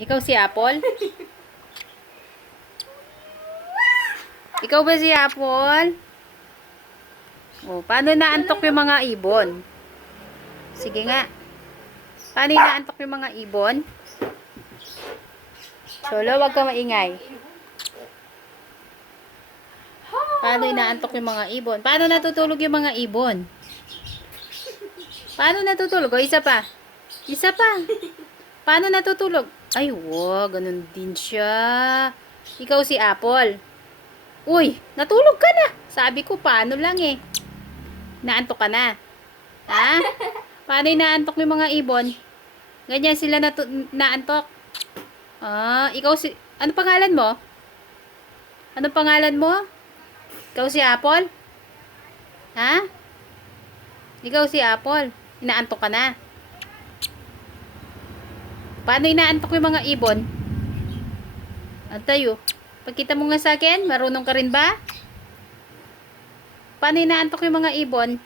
Ikaw si Apple? Ikaw ba si Apple? Oh, paano naantok yung mga ibon? Sige nga. Paano inaantok yung mga ibon? Cholo, wag ka maingay. Paano inaantok yung mga ibon? Paano natutulog yung mga ibon? Paano natutulog? O, isa pa. Isa pa. Paano natutulog? Ay, wow, ganun din siya. Ikaw si Apple. Uy, natulog ka na. Sabi ko, paano lang eh. Naantok ka na. Ha? Paano inaantok yung mga ibon? Ganyan sila naantok. Ah, ikaw si... Ano pangalan mo? Ano pangalan mo? Ikaw si Apple? Ha? Ikaw si Apple. Inaantok ka na. Paano inaantok yung mga ibon? Antayo. Pagkita mo nga sa akin, marunong ka rin ba? Paano inaantok yung mga ibon?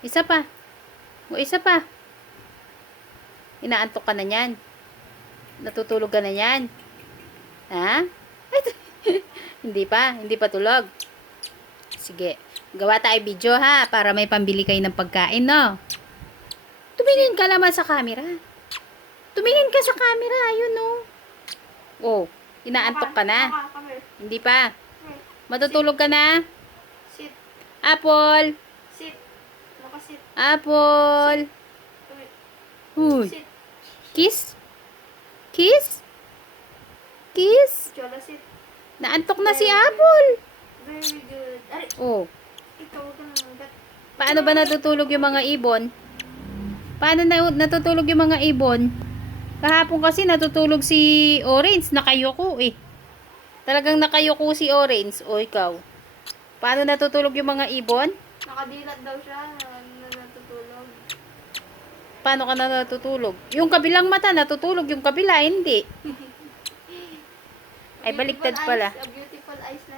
Isa pa. O isa pa. Inaantok ka na yan. Natutulog ka na yan. Ha? Hindi pa. Hindi pa tulog. Sige. Gawa tayo video ha. Para may pambili kayo ng pagkain, no? Tumingin ka naman sa camera. Tumingin ka sa camera. Ayun, no? Oh. Inaantok ka na. Hindi pa. Matutulog ka na? Sit. Apple. Sit. Nakasit. Apple. Uy. Sit. Kiss? Kiss? Kiss? Chola, sit. Naantok na si Apple. Very good. Ari, Oh. ikaw ka naman. Paano ba natutulog yung mga ibon? Paano natutulog yung mga ibon? Kahapon kasi natutulog si Orange. Nakayuko eh. Talagang nakayuko si Orange. O ikaw. Paano natutulog yung mga ibon? Nakadilat daw siya. Natutulog. Paano ka na natutulog? Yung kabilang mata natutulog. Yung kabila hindi. Ay baliktad pala. A beautiful eyes na.